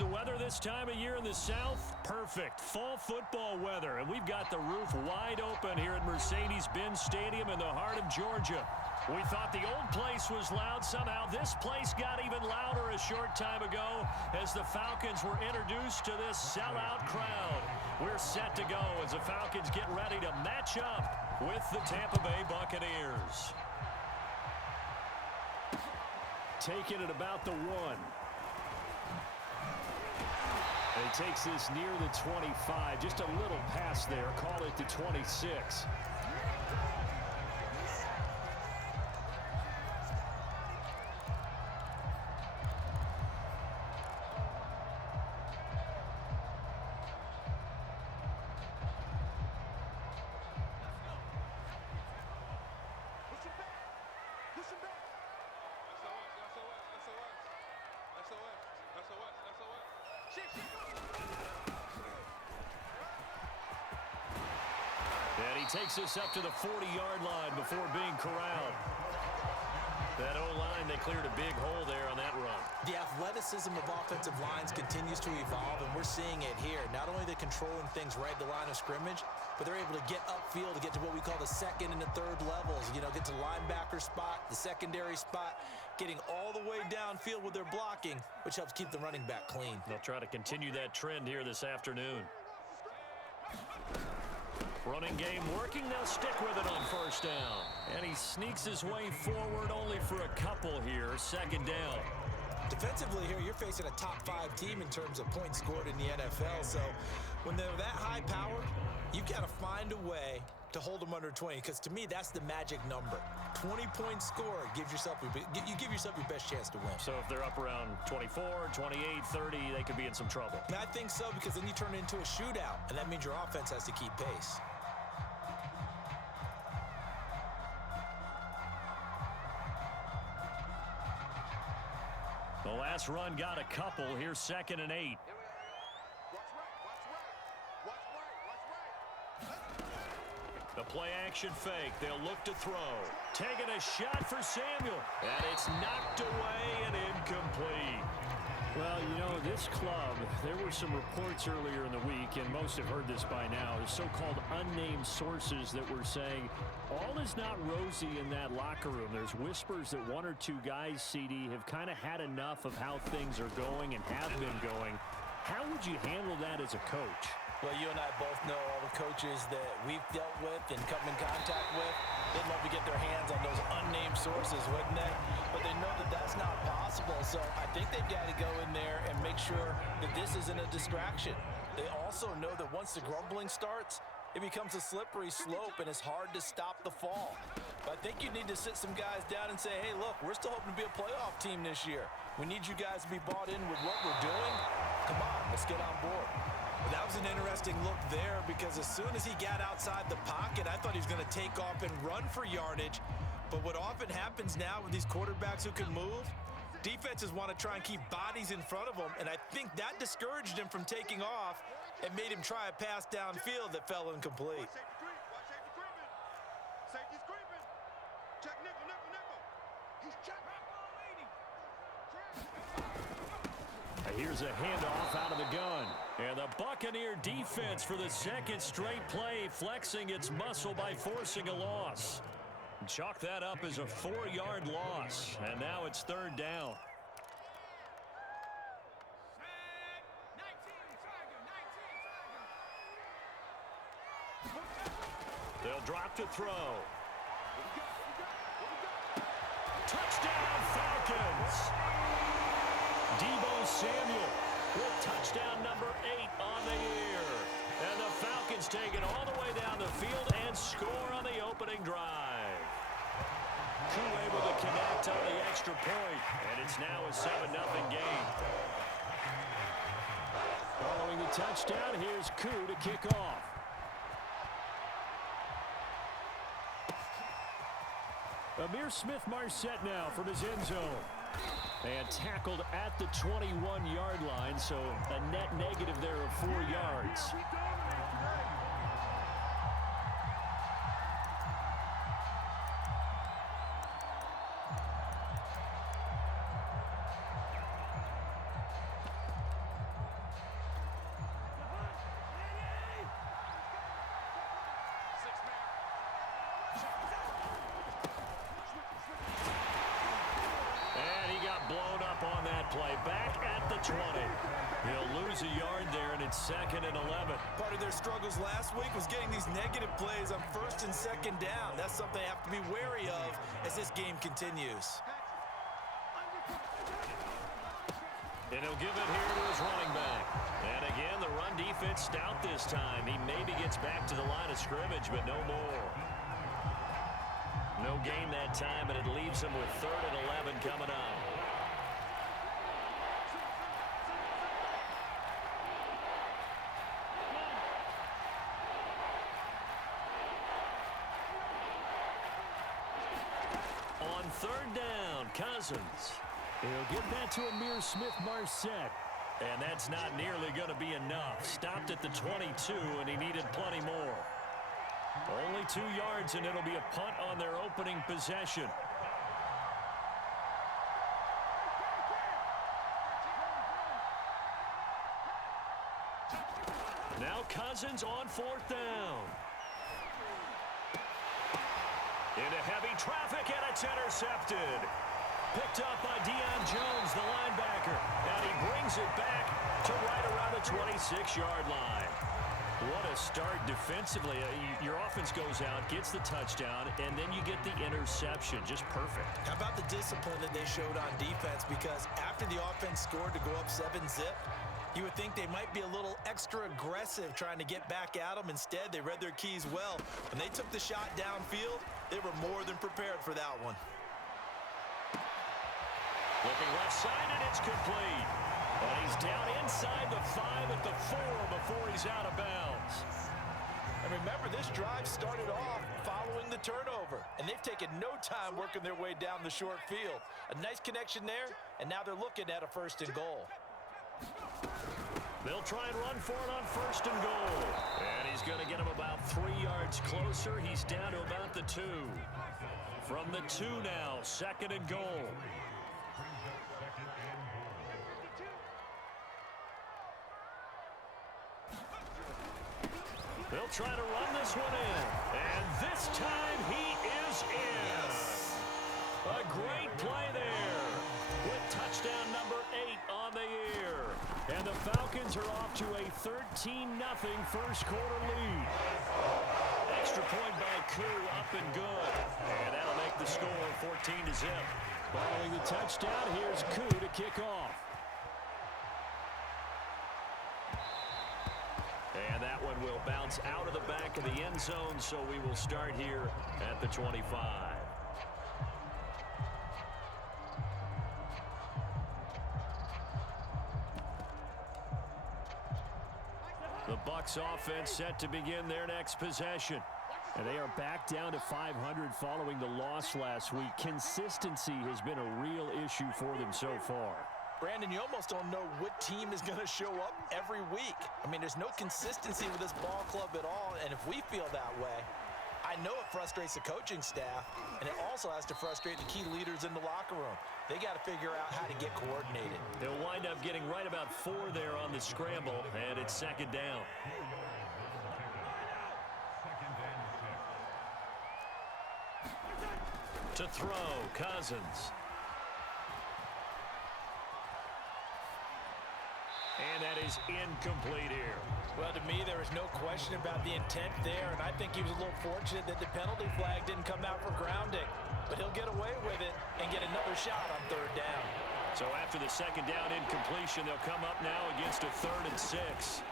The weather this time of year in the South, perfect. Fall football weather, and we've got the roof wide open here at Mercedes-Benz Stadium in the heart of Georgia. We thought the old place was loud. Somehow this place got even louder a short time ago as the Falcons were introduced to this sellout crowd. We're set to go as the Falcons get ready to match up with the Tampa Bay Buccaneers. Taking it about the 1. And he takes this near the 25. Just a little pass there. Call it the 26. And he takes us up to the 40-yard line before being corralled. That O-line, they cleared a big hole there on that run. The athleticism of offensive lines continues to evolve, and we're seeing it here. Not only are they controlling things right at the line of scrimmage, but they're able to get upfield to get to what we call the second and the third levels. You know, get to the linebacker spot, the secondary spot, getting all the way downfield with their blocking, which helps keep the running back clean. They'll try to continue that trend here this afternoon. Running game working. They'll stick with it on first down. And he sneaks his way forward only for a couple here. Second down. Defensively here, you're facing a top 5 team in terms of points scored in the NFL. So when they're that high powered, you've got to find a way to hold them under 20. Because to me, that's the magic number. 20 points scored gives yourself you give yourself your best chance to win. So if they're up around 24, 28, 30, they could be in some trouble. And I think so, because then you turn it into a shootout, and that means your offense has to keep pace. The last run got a couple. Here's 2nd and 8. The play action fake. They'll look to throw. Taking a shot for Samuel. And it's knocked away and incomplete. Well, you know, this club, there were some reports earlier in the week, and most have heard this by now, the so-called unnamed sources that were saying all is not rosy in that locker room. There's whispers that 1 or 2 guys, CD, have kind of had enough of how things are going and have been going. How would you handle that as a coach? Well, you and I both know all the coaches that we've dealt with and come in contact with. They'd love to get their hands on those unnamed sources, wouldn't they? But they know that that's not possible. So I think they've got to go in there and make sure that this isn't a distraction. They also know that once the grumbling starts, it becomes a slippery slope, and it's hard to stop the fall. But I think you need to sit some guys down and say, hey, look, we're still hoping to be a playoff team this year. We need you guys to be bought in with what we're doing. Come on, let's get on board. That was an interesting look there, because as soon as he got outside the pocket, I thought he was going to take off and run for yardage. But what often happens now with these quarterbacks who can move, defenses want to try and keep bodies in front of them, and I think that discouraged him from taking off and made him try a pass downfield that fell incomplete. Safety's creeping. Check nickel, nickel, nickel. He's checked. Here's a handoff out of the gun. And the Buccaneer defense for the 2nd straight play, flexing its muscle by forcing a loss. Chalk that up as a 4-yard loss. And now it's 3rd down. They'll drop to throw. Touchdown, Falcons! Deebo Samuel with touchdown number 8 on the year. And the Falcons take it all the way down the field and score on the opening drive. Koo able to connect on the extra point, and it's now a 7-0 game. Following the touchdown, here's Koo to kick off. Amir Smith-Marset now from his end zone. And tackled at the 21-yard line, so a net negative there of 4 yards. lose a yard there, and it's 2nd and 11. Part of their struggles last week was getting these negative plays on 1st and 2nd down. That's something they have to be wary of as this game continues. And he'll give it here to his running back. And again, the run defense stout this time. He maybe gets back to the line of scrimmage, but no more. No gain that time, and it leaves him with 3rd and 11 coming up. On 3rd down, Cousins. He'll get that to Amir Smith-Marset. And that's not nearly going to be enough. Stopped at the 22, and he needed plenty more. Only 2 yards, and it'll be a punt on their opening possession. Now Cousins on 4th down. Into heavy traffic, and it's intercepted. Picked up by Deion Jones, the linebacker. And he brings it back to right around the 26-yard line. What a start defensively. Your offense goes out, gets the touchdown, and then you get the interception. Just perfect. How about the discipline that they showed on defense? Because after the offense scored to go up 7-zip, you would think they might be a little extra aggressive trying to get back at them. Instead, they read their keys well. When they took the shot downfield, they were more than prepared for that one. Looking left side, and it's complete. And he's down inside the 5 at the 4 before he's out of bounds. And remember, this drive started off following the turnover. And they've taken no time working their way down the short field. A nice connection there, and now they're looking at a 1st and goal. They'll try and run for it on 1st and goal. And he's going to get him about 3 yards closer. He's down to about the 2. From the 2 now, 2nd and goal. They'll try to run this one in. And this time he is in. A great play there with touchdown number 8 on the year. And the Falcons are off to a 13-0 first quarter lead. Extra point by Koo, up and good. And that'll make the score 14-0. Following the touchdown, here's Koo to kick off. And that one will bounce out of the back of the end zone, so we will start here at the 25. The Bucs offense set to begin their next possession. And they are back down to 500 following the loss last week. Consistency has been a real issue for them so far. Brandon, you almost don't know what team is going to show up every week. I mean, there's no consistency with this ball club at all, and if we feel that way, I know it frustrates the coaching staff, and it also has to frustrate the key leaders in the locker room. They got to figure out how to get coordinated. They'll wind up getting right about 4 there on the scramble, and it's 2nd down. To throw, Cousins. And that is incomplete here. Well, to me, there is no question about the intent there, and I think he was a little fortunate that the penalty flag didn't come out for grounding. But he'll get away with it and get another shot on 3rd down. So after the 2nd down incompletion, they'll come up now against a 3rd and 6.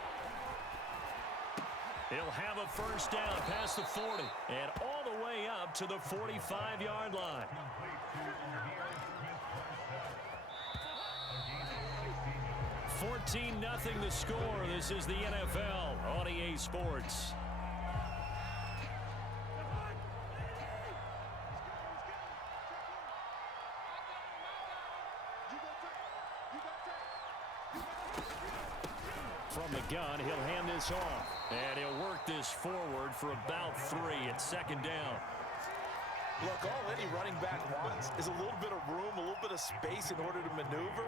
He'll have a 1st down past the 40 and all the way up to the 45-yard line. $14-0 the score. This is the NFL on EA Sports. From the gun, he'll hand this off. And he'll work this forward for about 3 at 2nd down. Look, all any running back wants is a little bit of room, a little bit of space in order to maneuver.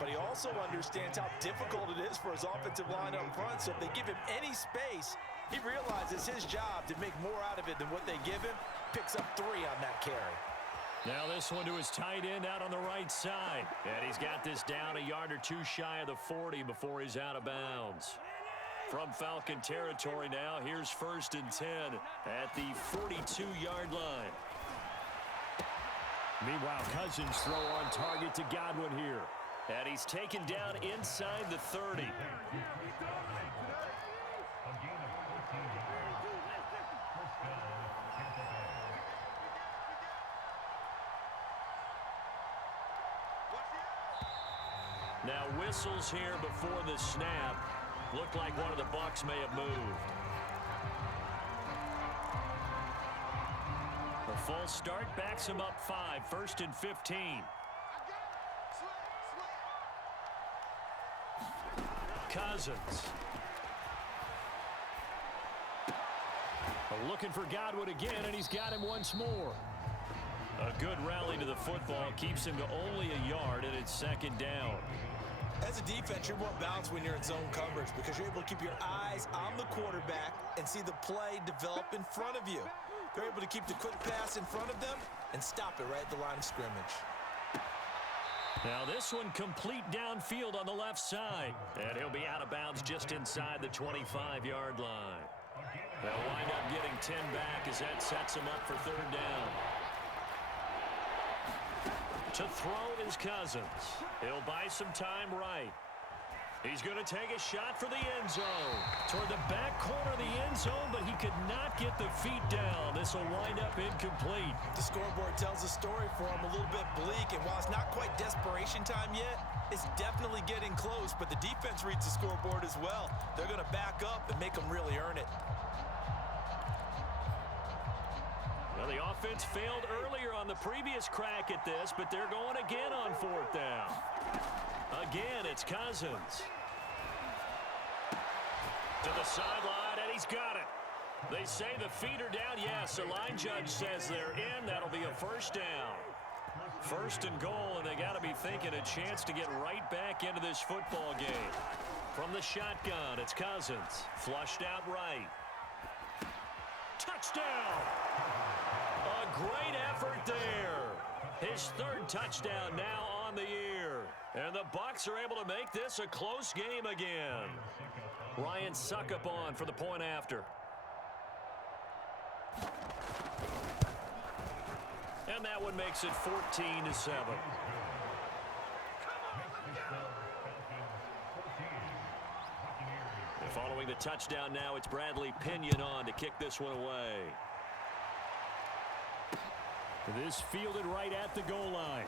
But he also understands how difficult it is for his offensive line up front. So if they give him any space, he realizes his job to make more out of it than what they give him. Picks up 3 on that carry. Now this one to his tight end out on the right side. And he's got this down a yard or two shy of the 40 before he's out of bounds. From Falcon territory now, here's 1st and 10 at the 42-yard line. Meanwhile, Cousins throw on target to Godwin here. And he's taken down inside the 30. Now whistles here before the snap. Looked like one of the BOWK may have moved. The full start backs him up 5, 1st and 15. Cousins. Looking for Godwin again, and he's got him once more. A good rally to the football keeps him to only a yard, and it's 2nd down. As a defense, you're more balanced when you're in zone coverage because you're able to keep your eyes on the quarterback and see the play develop in front of you. They're able to keep the quick pass in front of them and stop it right at the line of scrimmage. Now this one complete downfield on the left side. And he'll be out of bounds just inside the 25-yard line. They'll wind up getting 10 back as that sets him up for 3rd down. To throw is Cousins. He'll buy some time right. He's going to take a shot for the end zone. Toward the back corner of the end zone, but he could not get the feet down. This will wind up incomplete. The scoreboard tells a story for him, a little bit bleak, and while it's not quite desperation time yet, it's definitely getting close, but the defense reads the scoreboard as well. They're going to back up and make them really earn it. Well, the offense failed earlier on the previous crack at this, but they're going again on 4th down. Again, it's Cousins. To the sideline, and he's got it. They say the feet are down. Yes, the line judge says they're in. That'll be a 1st down. 1st and goal, and they got to be thinking a chance to get right back into this football game. From the shotgun, it's Cousins. Flushed out right. Touchdown! A great effort there. His 3rd touchdown now on the year. And the BOWK are able to make this a close game again. Ryan Suckup on for the point after. And that one makes it 14-7. Following the touchdown now, it's Bradley Pinion on to kick this one away. This fielded right at the goal line.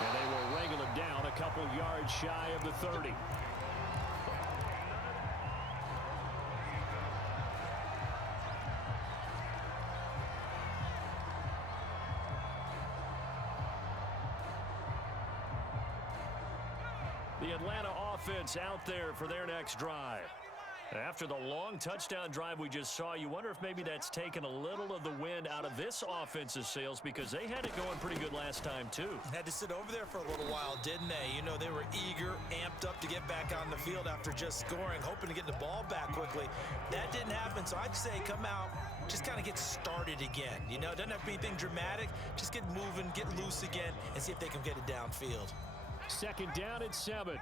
And they will wrangle him down a couple yards shy of the 30. The Atlanta offense out there for their next drive. After the long touchdown drive we just saw, you wonder if maybe that's taken a little of the wind out of this offense's sails because they had it going pretty good last time, too. Had to sit over there for a little while, didn't they? You know, they were eager, amped up to get back on the field after just scoring, hoping to get the ball back quickly. That didn't happen, so I'd say come out, just kind of get started again. You know, it doesn't have to be anything dramatic. Just get moving, get loose again, and see if they can get it downfield. 2nd down at 7.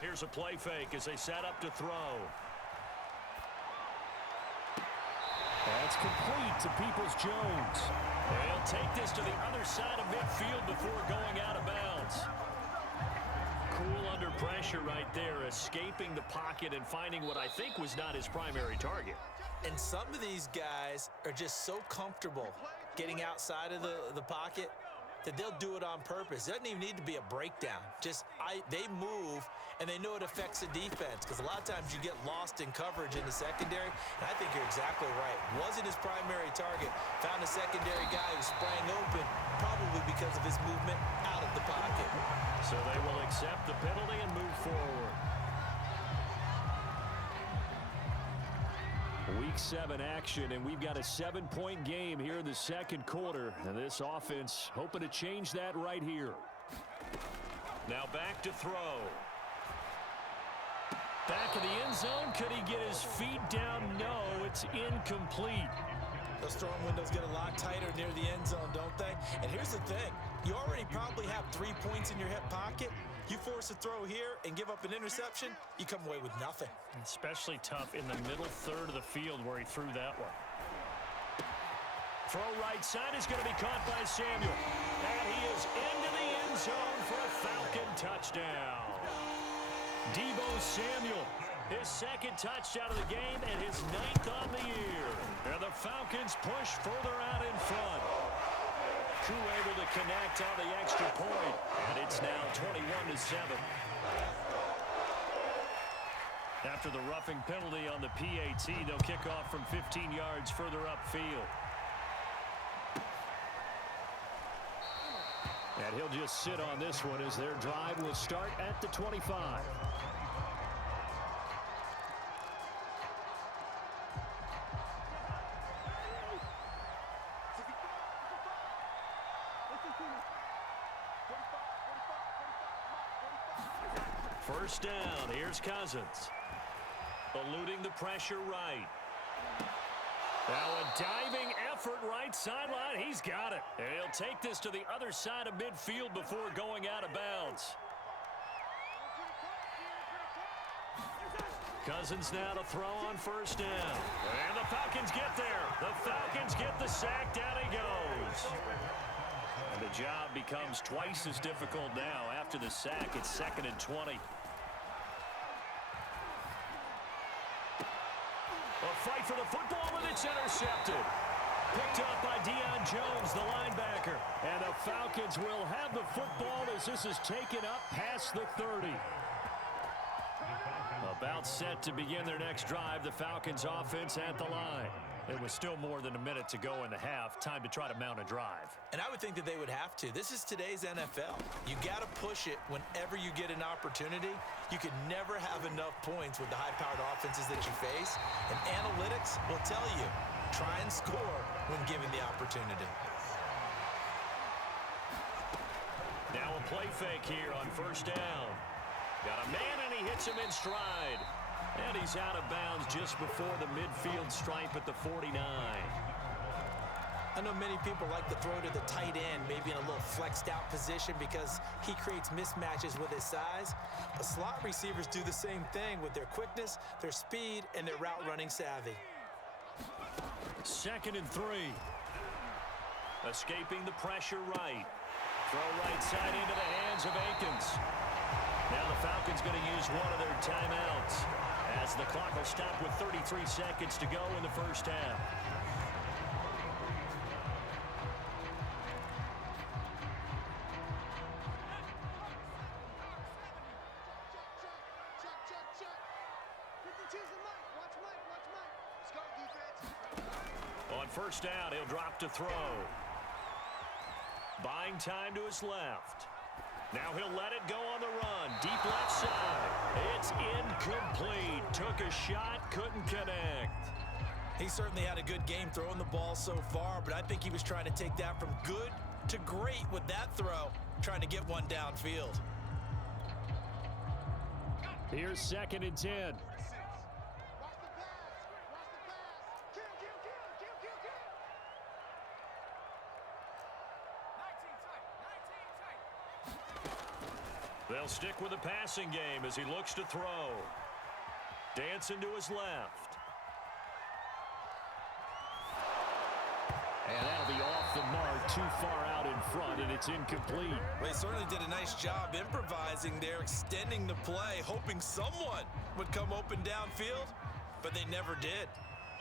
Here's a play fake as they set up to throw. That's complete to Peoples-Jones. They'll take this to the other side of midfield before going out of bounds. Cool under pressure right there, escaping the pocket and finding what I think was not his primary target. And some of these guys are just so comfortable getting outside of the pocket that they'll do it on purpose. It doesn't even need to be a breakdown. They move, and they know it affects the defense because a lot of times you get lost in coverage in the secondary, and I think you're exactly right. Wasn't his primary target. Found a secondary guy who sprang open, probably because of his movement out of the pocket. So they will accept the penalty and move forward. Week 7 action, and we've got a 7-point game here in the 2nd quarter. And this offense hoping to change that right here. Now back to throw. Back of the end zone. Could he get his feet down? No, it's incomplete. Those throwing windows get a lot tighter near the end zone, don't they? And here's the thing. You already probably have 3 points in your hip pocket. You force a throw here and give up an interception, you come away with nothing. Especially tough in the middle third of the field where he threw that one. Throw right side is going to be caught by Samuel. And he is into the end zone for a Falcon touchdown. Deebo Samuel, his second touchdown of the game and his 9th on the year. And the Falcons push further out in front. Koo able to connect on the extra point. And it's now 21-7. After the roughing penalty on the PAT, they'll kick off from 15 yards further upfield. And he'll just sit on this one as their drive will start at the 25. First down, here's Cousins. Eluding the pressure right. Now a diving effort right sideline. He's got it. And he'll take this to the other side of midfield before going out of bounds. Cousins now to throw on first down. And the Falcons get there. The Falcons get the sack. Down he goes. And the job becomes twice as difficult now. After the sack, it's 2nd and 20. A fight for the football, and it's intercepted. Picked up by Deion Jones, the linebacker. And the Falcons will have the football as this is taken up past the 30. About set to begin their next drive, the Falcons offense at the line. It was still more than a minute to go in the half. Time to try to mount a drive. And I would think that they would have to. This is today's NFL. You got to push it whenever you get an opportunity. You can never have enough points with the high-powered offenses that you face. And analytics will tell you, try and score when given the opportunity. Now a play fake here on first down. Got a man, and he hits him in stride. And he's out of bounds just before the midfield stripe at the 49. I know many people like to throw to the tight end, maybe in a little flexed out position because he creates mismatches with his size. But slot receivers do the same thing with their quickness, their speed, and their route running savvy. 2nd and 3. Escaping the pressure right. Throw right side into the hands of Akins. Now the Falcons going to use one of their timeouts as the clock will stop with 33 seconds to go in the first half. On first down, he'll drop to throw. Buying time to his left. Now he'll let it go on the run. Deep left side. It's incomplete. Took a shot, couldn't connect. He certainly had a good game throwing the ball so far, but I think he was trying to take that from good to great with that throw, trying to get one downfield. Here's 2nd and 10. They'll stick with the passing game as he looks to throw. Dancing to his left. And that'll be off the mark, too far out in front, and it's incomplete. Well, they certainly did a nice job improvising there, extending the play, hoping someone would come open downfield, but they never did.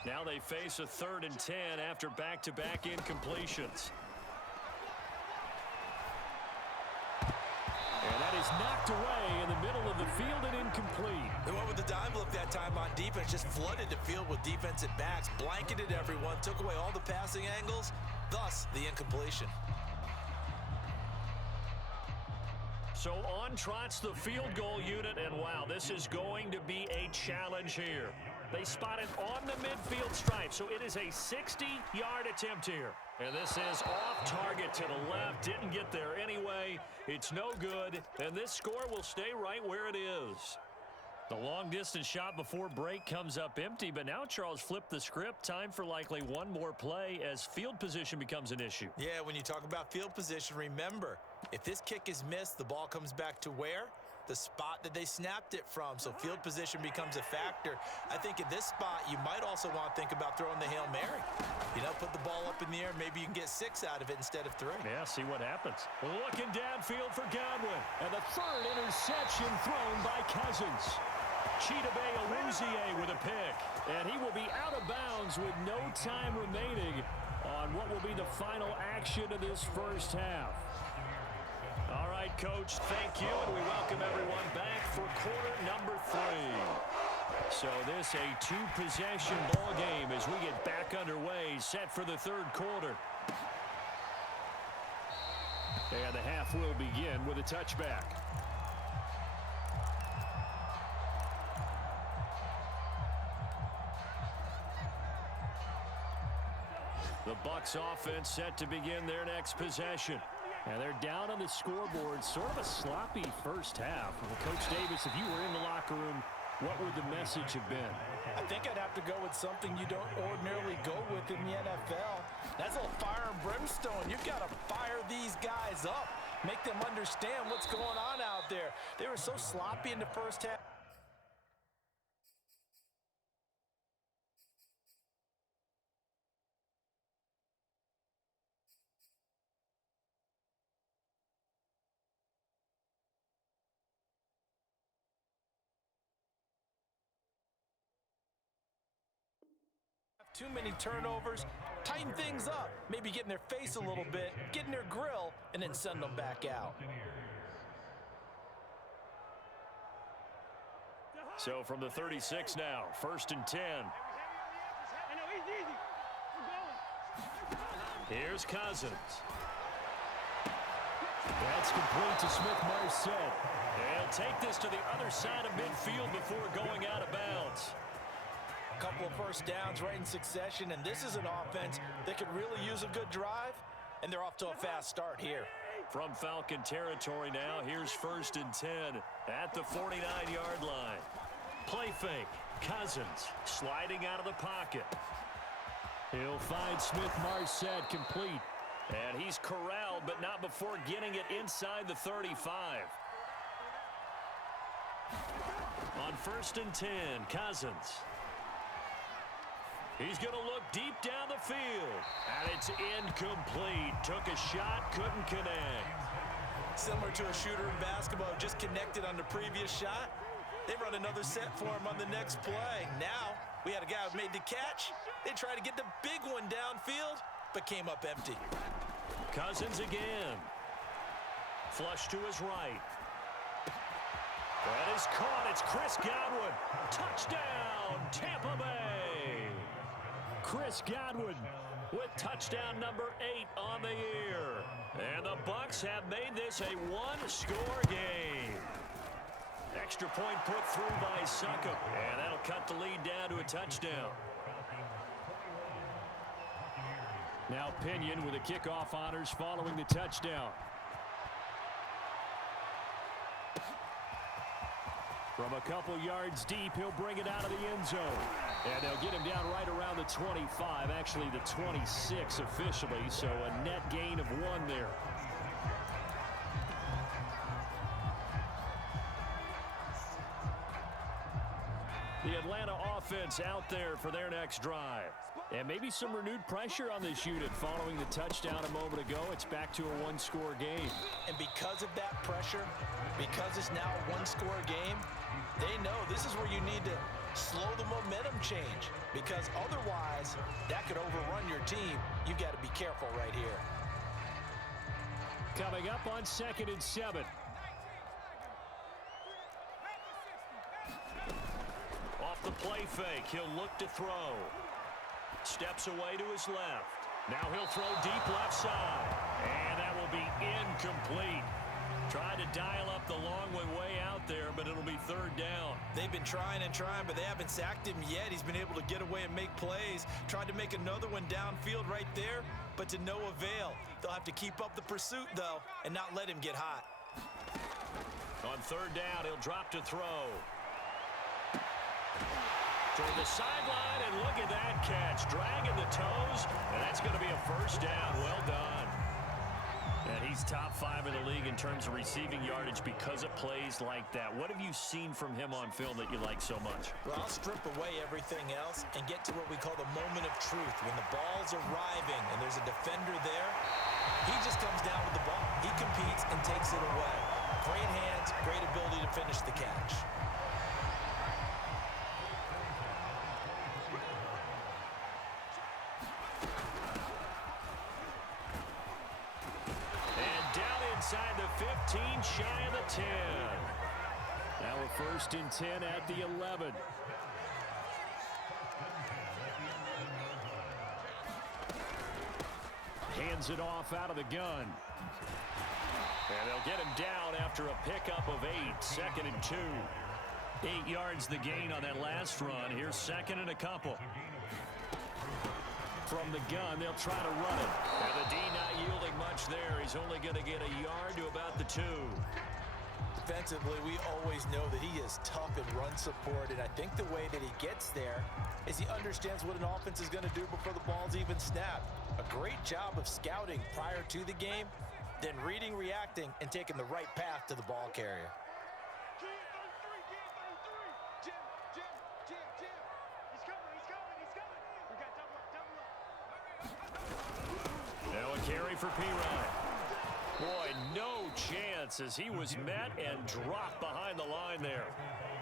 Now they face a 3rd and 10 after back-to-back incompletions. And that is knocked away in the middle of the field and incomplete. They went with the dime look that time on defense, just flooded the field with defensive backs, blanketed everyone, took away all the passing angles, thus the incompletion. So on trots the field goal unit, and wow, this is going to be a challenge here. They spot it on the midfield stripe, so it is a 60-yard attempt here. And this is off target to the left, didn't get there anyway. It's no good, and this score will stay right where it is. The long-distance shot before break comes up empty, but now Charles flipped the script. Time for likely one more play as field position becomes an issue. Yeah, when you talk about field position, remember, if this kick is missed, the ball comes back to where? The spot that they snapped it from, so field position becomes a factor. I think at this spot, you might also want to think about throwing the Hail Mary. You know, put the ball up in the air, maybe you can get 6 out of it instead of 3. Yeah, see what happens. Looking downfield for Godwin. And the third interception thrown by Cousins. Chidobe Awuzie with a pick. And he will be out of bounds with no time remaining on what will be the final action of this first half. All right, Coach, thank you, and we welcome everyone back for quarter number 3. So this a 2-possession ball game as we get back underway, set for the third quarter. And the half will begin with a touchback. The Bucs offense set to begin their next possession. And they're down on the scoreboard. Sort of a sloppy first half. Well, Coach Davis, if you were in the locker room, what would the message have been? I think I'd have to go with something you don't ordinarily go with in the NFL. That's a little fire and brimstone. You've got to fire these guys up. Make them understand what's going on out there. They were so sloppy in the first half. Too many turnovers, tighten things up, maybe get in their face a little bit, get in their grill, and then send them back out. So from the 36 now, 1st and 10. Here's Cousins. That's complete to Smith-Marset. They'll take this to the other side of midfield before going out of bounds. A couple of first downs right in succession, and this is an offense that could really use a good drive, and they're off to a fast start here. From Falcon territory now, here's 1st and 10 at the 49-yard line. Play fake. Cousins sliding out of the pocket. He'll find Smith-Marset complete. And he's corralled, but not before getting it inside the 35. On 1st and 10, Cousins. He's going to look deep down the field. And it's incomplete. Took a shot, couldn't connect. Similar to a shooter in basketball, just connected on the previous shot. They run another set for him on the next play. Now, we had a guy who made the catch. They tried to get the big one downfield, but came up empty. Cousins again. Flush to his right. That is caught. It's Chris Godwin. Touchdown, Tampa Bay. Chris Godwin with touchdown number 8 on the year. And the Bucs have made this a one-score game. Extra point put through by Succop. And that'll cut the lead down to a touchdown. Now Pinion with the kickoff honors following the touchdown. From a couple yards deep, he'll bring it out of the end zone. And they'll get him down right around the 25, actually the 26 officially, so a net gain of 1 there. The Atlanta offense out there for their next drive. And maybe some renewed pressure on this unit following the touchdown a moment ago. It's back to a one-score game. And because of that pressure, because it's now a one-score game, they know this is where you need to slow the momentum change, because otherwise that could overrun your team. You've got to be careful right here. Coming up on 2nd and 7. Off the play fake, he'll look to throw. Steps away to his left. Now he'll throw deep left side. And that will be incomplete. Tried to dial up the long way out there, but it'll be 3rd down. They've been trying and trying, but they haven't sacked him yet. He's been able to get away and make plays. Tried to make another one downfield right there, but to no avail. They'll have to keep up the pursuit, though, and not let him get hot. On 3rd down, he'll drop to throw. Toward the sideline, and look at that catch. Dragging the toes, and that's going to be a first down. Well done. And he's top 5 in the league in terms of receiving yardage because of plays like that. What have you seen from him on film that you like so much? Well, I'll strip away everything else and get to what we call the moment of truth. When the ball's arriving and there's a defender there, he just comes down with the ball. He competes and takes it away. Great hands, great ability to finish the catch. Inside the 15, shy of the 10. Now a 1st and 10 at the 11. Hands it off out of the gun. And they'll get him down after a pickup of 8. 2nd and 2. 8 yards the gain on that last run. Here's 2nd and a couple. From the gun, they'll try to run it. And the D not yielding much there. He's only going to get a yard to about the 2. Defensively, we always know that he is tough in run support, and I think the way that he gets there is he understands what an offense is going to do before the ball's even snapped. A great job of scouting prior to the game, then reading, reacting, and taking the right path to the ball carrier. Carry for P-Ryan. Boy, no chance as he was met and dropped behind the line there.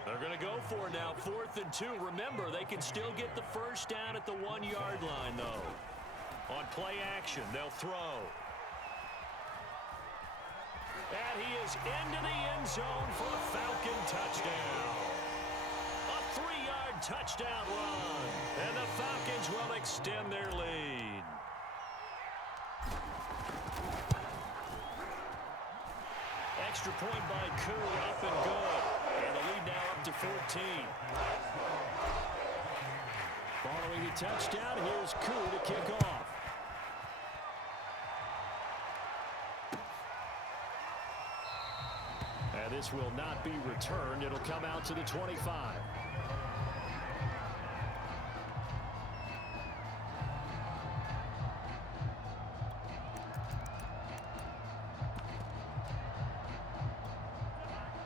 They're going to go for it now, 4th and 2. Remember, they can still get the first down at the 1-yard line, though. On play action, they'll throw. And he is into the end zone for a Falcon touchdown. A 3-yard touchdown run. And the Falcons will extend their lead. Extra point by Koo, up and good. And the lead now up to 14. Following the touchdown, here's Koo to kick off. And this will not be returned. It'll come out to the 25.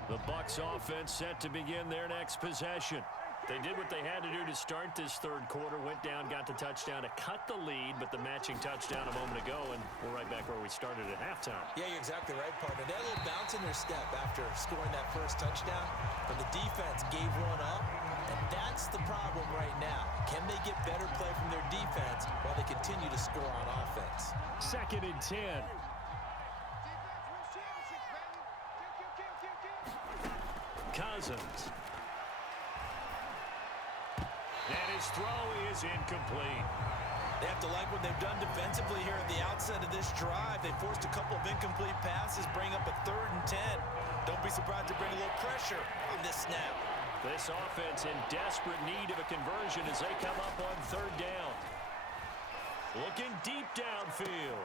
The Bucs offense set to begin their next possession. They did what they had to do to start this 3rd quarter, went down, got the touchdown to cut the lead, but the matching touchdown a moment ago, and we're right back where we started at halftime. Yeah, you're exactly right, partner. They had a little bounce in their step after scoring that first touchdown, but the defense gave one up, and that's the problem right now. Can they get better play from their defense while they continue to score on offense? 2nd and 10. Cousins. And his throw is incomplete. They have to like what they've done defensively here at the outset of this drive. They forced a couple of incomplete passes, bring up a 3rd and 10. Don't be surprised to bring a little pressure on this snap. This offense in desperate need of a conversion as they come up on 3rd down. Looking deep downfield.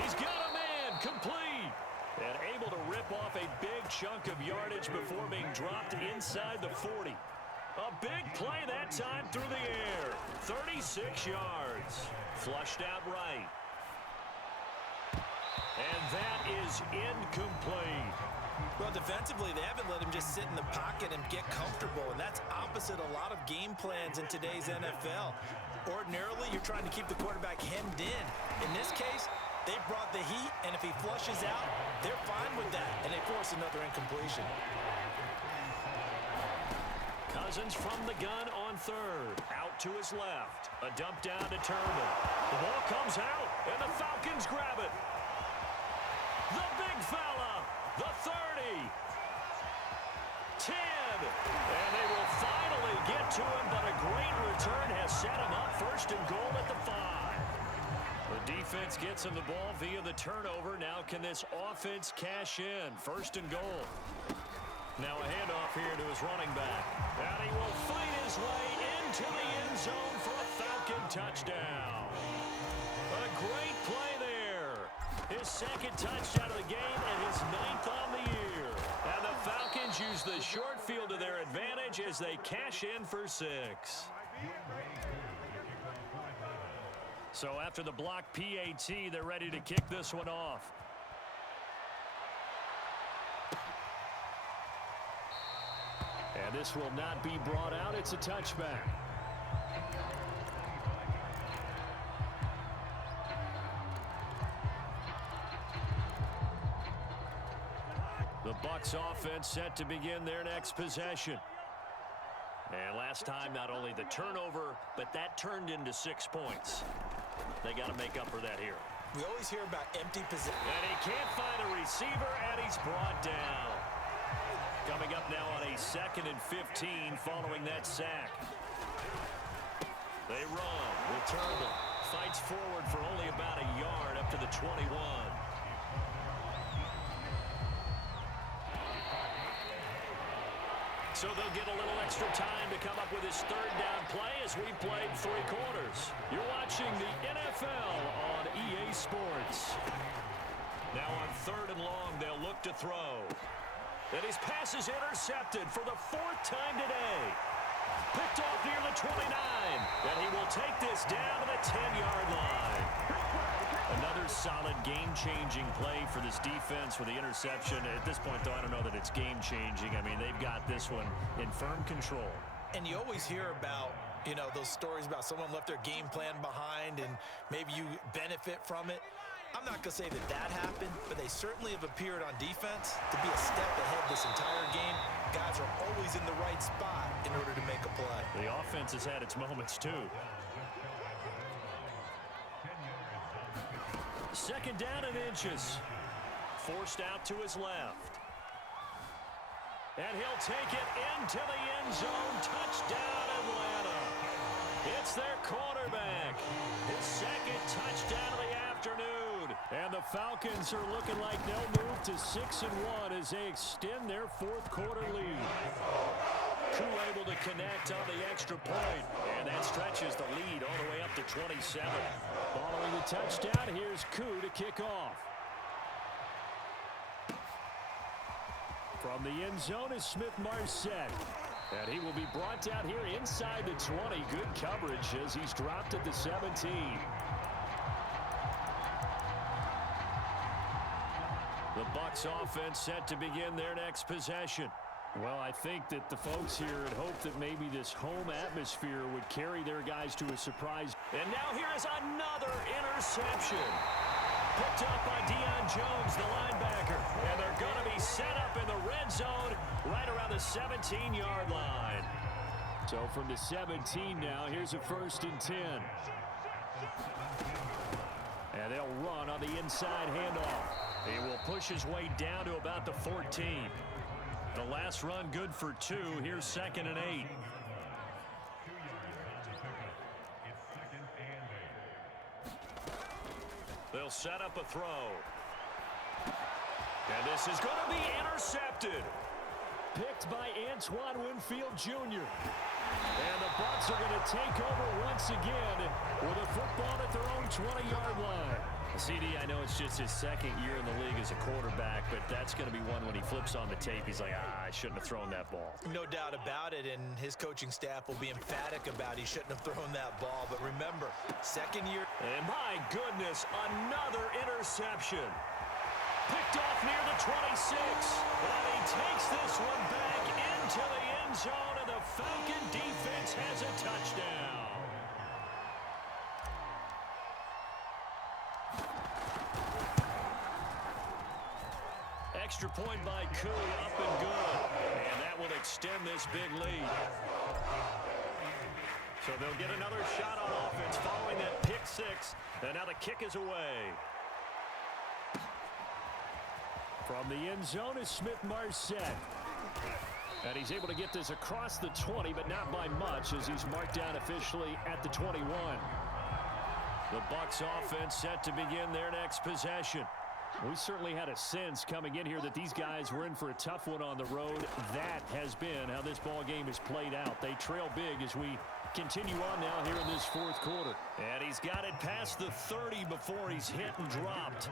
He's got a man, complete. And able to rip off a big chunk of yardage before being dropped inside the 40. A big play that time through the air. 36 yards. Flushed out right. And that is incomplete. Well, defensively, they haven't let him just sit in the pocket and get comfortable, and that's opposite a lot of game plans in today's NFL. Ordinarily, you're trying to keep the quarterback hemmed in. In this case, they brought the heat, and if he flushes out, they're fine with that, and they force another incompletion. Cousins from the gun on 3rd. Out to his left. A dump down to Turner. The ball comes out, and the Falcons grab it. The big fella. The 30. 10. And they will finally get to him, but a great return has set him up 1st and goal at the 5. The defense gets him the ball via the turnover. Now can this offense cash in? 1st and goal. Now a handoff here to his running back. And he will fight his way into the end zone for a Falcon touchdown. A great play there. His second touchdown of the game and his 9th on the year. And the Falcons use the short field to their advantage as they cash in for 6. So after the block PAT, they're ready to kick this one off. And this will not be brought out. It's a touchback. The Bucs offense set to begin their next possession. And last time, not only the turnover, but that turned into 6 points. They got to make up for that here. We always hear about empty possession. And he can't find a receiver, and he's brought down. Coming up now on a 2nd and 15 following that sack. They run with Turnbull. Fights forward for only about a yard up to the 21. So they'll get a little extra time to come up with his 3rd down play as we played 3 quarters. You're watching the NFL on EA Sports. Now on 3rd and long, they'll look to throw. And his pass is intercepted for the 4th time today. Picked off near the 29. And he will take this down to the 10-yard line. Another solid game-changing play for this defense with the interception. At this point, though, I don't know that it's game-changing. I mean, they've got this one in firm control. And you always hear about, you know, those stories about someone left their game plan behind and maybe you benefit from it. I'm not going to say that that happened, but they certainly have appeared on defense to be a step ahead this entire game. Guys are always in the right spot in order to make a play. The offense has had its moments, too. 2nd down and inches. Forced out to his left. And he'll take it into the end zone. Touchdown, Atlanta. It's their quarterback. His 2nd touchdown of the afternoon. And the Falcons are looking like they'll move to 6-1 as they extend their 4th quarter lead. Koo able to connect on the extra point. And that stretches the lead all the way up to 27. Following the touchdown, here's Koo to kick off. From the end zone is Smith-Marset. And he will be brought down here inside the 20. Good coverage as he's dropped at the 17. The Bucs offense set to begin their next possession. Well, I think that the folks here had hoped that maybe this home atmosphere would carry their guys to a surprise. And now here is another interception. Picked up by Deion Jones, the linebacker. And they're going to be set up in the red zone right around the 17-yard line. So from the 17 now, here's a 1st and 10. And they'll run on the inside handoff. He will push his way down to about the 14. The last run good for 2. Here's 2nd and 8. They'll set up a throw. And this is going to be intercepted. Picked by Antoine Winfield Jr. And the Bucs are going to take over once again with a football at their own 20-yard line. CD, I know it's just his 2nd year in the league as a quarterback, but that's going to be one when he flips on the tape, he's like, I shouldn't have thrown that ball. No doubt about it, and his coaching staff will be emphatic about he shouldn't have thrown that ball. But remember, 2nd year. And my goodness, another interception. Picked off near the 26. And he takes this one back into the end zone, and the Falcon defense has a touchdown. Extra point by Koo, up and good. And that will extend this big lead. So they'll get another shot on offense following that pick 6. And now the kick is away. From the end zone is Smith-Marset. And he's able to get this across the 20, but not by much as he's marked down officially at the 21. The Bucs offense set to begin their next possession. We certainly had a sense coming in here that these guys were in for a tough one on the road. That has been how this ball game is played out. They trail big as we Continue on now here in this fourth quarter. And he's got it past the 30 before he's hit and dropped.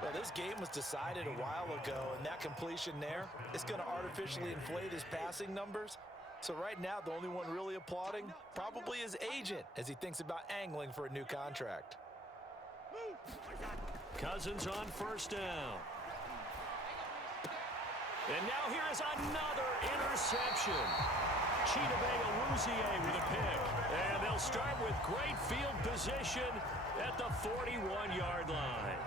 Well, this game was decided a while ago, and that completion there is going to artificially inflate his passing numbers. So right now, the only one really applauding probably his agent as he thinks about angling for a new contract. Cousins on first down. And now here is another interception. Chidobe with a pick. And they'll start with great field position at the 41-yard line.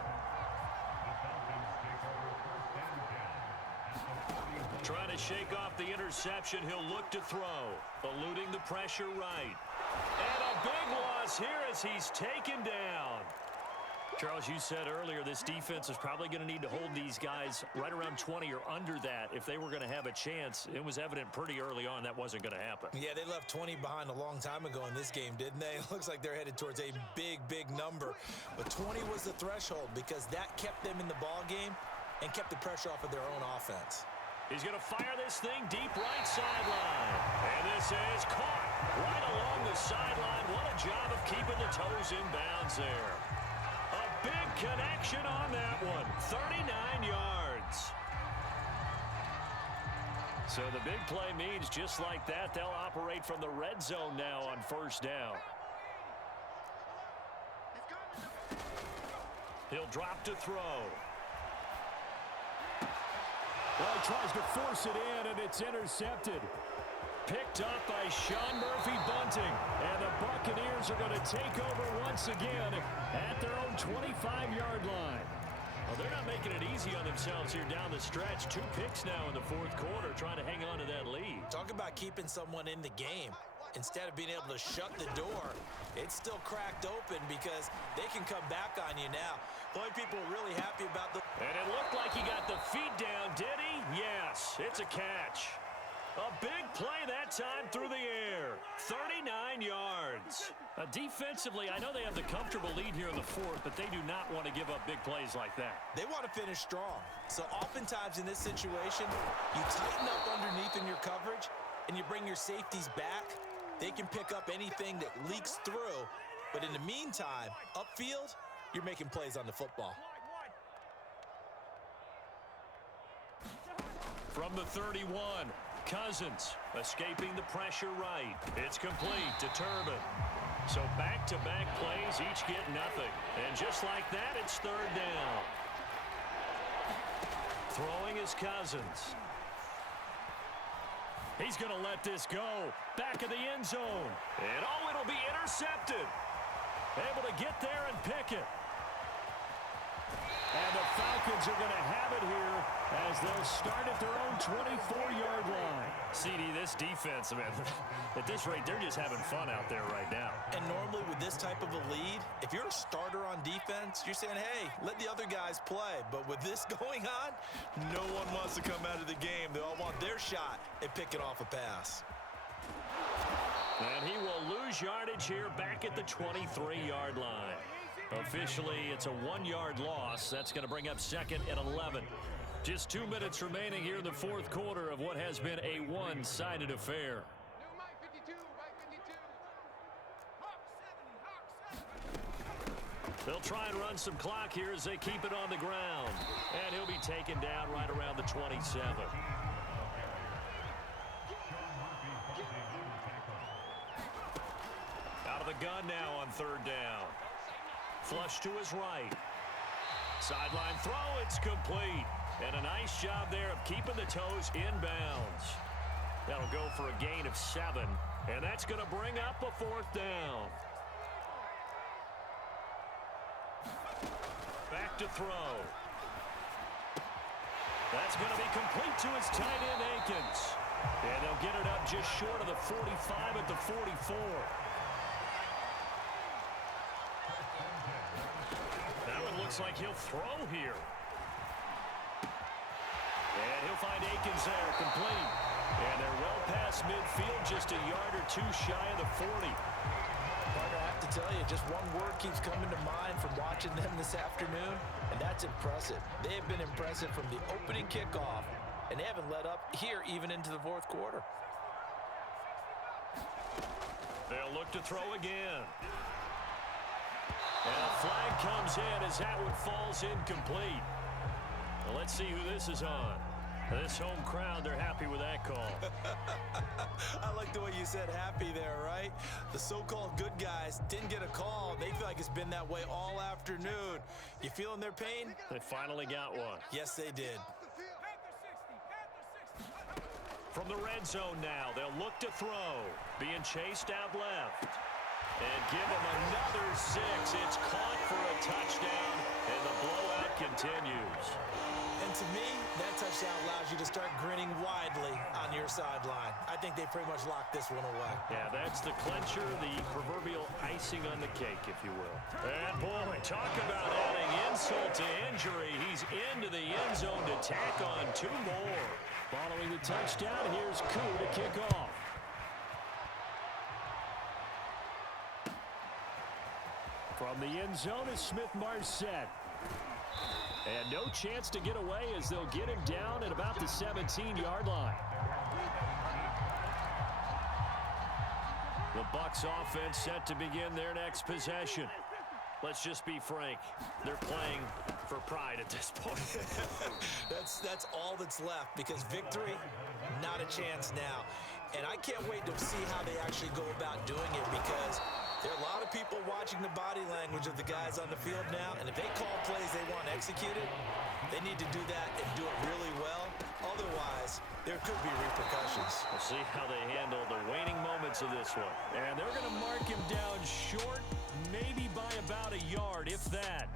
Trying to shake off the interception. He'll look to throw. Eluding the pressure right. And a big loss here as he's taken down. Charles, you said earlier this defense is probably going to need to hold these guys right around 20 or under that if they were going to have a chance. It was evident pretty early on that wasn't going to happen. Yeah, they left 20 behind a long time ago in this game, didn't they? It looks like they're headed towards a big, big number. But 20 was the threshold because that kept them in the ball game and kept the pressure off of their own offense. He's going to fire this thing deep right sideline. And this is caught right along the sideline. What a job of keeping the toes in bounds there. A big connection on that one. 39 yards. So the big play means just like that, they'll operate from the red zone now on first down. He'll drop to throw. Well, he tries to force it in, and it's intercepted. Picked up by Sean Murphy Bunting. And the Buccaneers are going to take over once again at their own 25-yard line. Well, they're not making it easy on themselves here down the stretch. 2 picks now in the fourth quarter, trying to hang on to that lead. Talk about keeping someone in the game. Instead of being able to shut the door, it's still cracked open because they can come back on you now. The only people really happy about the... And it looked like he got the feet down, did he? Yes, it's a catch. A big play that time through the air. 39 yards. Defensively, I know they have the comfortable lead here in the fourth, but they do not want to give up big plays like that. They want to finish strong. So oftentimes in this situation, you tighten up underneath in your coverage, and you bring your safeties back. They can pick up anything that leaks through. But in the meantime, upfield, you're making plays on the football. From the 31, Cousins escaping the pressure right. It's complete to Turbin. So back-to-back plays, each get nothing. And just like that, it's third down. Throwing is Cousins. He's going to let this go. Back of the end zone. And it'll be intercepted. Able to get there and pick it. And the Falcons are going to have it here as they'll start at their own 24-yard line. CD, this defense, man, at this rate, they're just having fun out there right now. And normally with this type of a lead, if you're a starter on defense, you're saying, hey, let the other guys play. But with this going on, no one wants to come out of the game. They all want their shot at picking off a pass. And he will lose yardage here back at the 23-yard line. Officially, it's a 1-yard loss. That's going to bring up second and 11. Just 2 minutes remaining here in the fourth quarter of what has been a one-sided affair. They'll try and run some clock here as they keep it on the ground. And he'll be taken down right around the 27. Out of the gun now on third down. Flush to his right. Sideline throw, it's complete. And a nice job there of keeping the toes inbounds. That'll go for a gain of 7. And that's going to bring up a fourth down. Back to throw. That's going to be complete to his tight end, Akins. And they'll get it up just short of the 45 at the 44. Looks like he'll throw here. And he'll find Akins there, complete. And they're well past midfield, just a yard or two shy of the 40. Parker, I have to tell you, just one word keeps coming to mind from watching them this afternoon, and that's impressive. They have been impressive from the opening kickoff, and they haven't let up here even into the fourth quarter. They'll look to throw again. And a flag comes in as that one falls incomplete. Well, let's see who this is on. This home crowd, they're happy with that call. I like the way you said happy there, right? The so-called good guys didn't get a call. They feel like it's been that way all afternoon. You feeling their pain? They finally got one. Yes, they did. From the red zone now, they'll look to throw. Being chased out left. And give him another 6. It's caught for a touchdown, and the blowout continues. And to me, that touchdown allows you to start grinning widely on your sideline. I think they pretty much locked this one away. Yeah, that's the clincher, the proverbial icing on the cake, if you will. And, boy, talk about adding insult to injury. He's into the end zone to tack on 2 more. Following the touchdown, here's Koo to kick off. From the end zone is Smith-Marset. And no chance to get away as they'll get him down at about the 17-yard line. The Bucs offense set to begin their next possession. Let's just be frank. They're playing for pride at this point. That's all that's left, because victory, not a chance now. And I can't wait to see how they actually go about doing it, because there are a lot of people watching the body language of the guys on the field now, and if they call plays they want executed, they need to do that and do it really well. Otherwise, there could be repercussions. We'll see how they handle the waning moments of this one. And they're going to mark him down short, maybe by about a yard, if that.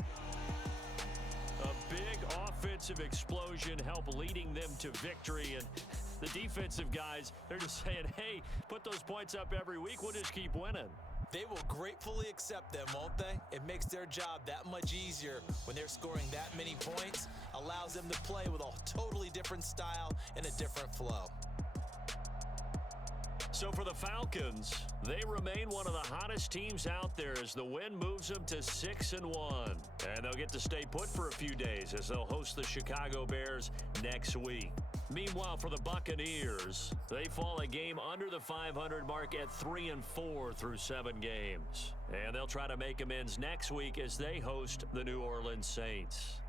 A big offensive explosion help leading them to victory, and the defensive guys, they're just saying, hey, put those points up every week, we'll just keep winning. They will gratefully accept them, won't they? It makes their job that much easier when they're scoring that many points. Allows them to play with a totally different style and a different flow. So for the Falcons, they remain one of the hottest teams out there as the win moves them to 6-1. And they'll get to stay put for a few days as they'll host the Chicago Bears next week. Meanwhile, for the Buccaneers, they fall a game under the 500 mark at 3-4 through 7 games. And they'll try to make amends next week as they host the New Orleans Saints.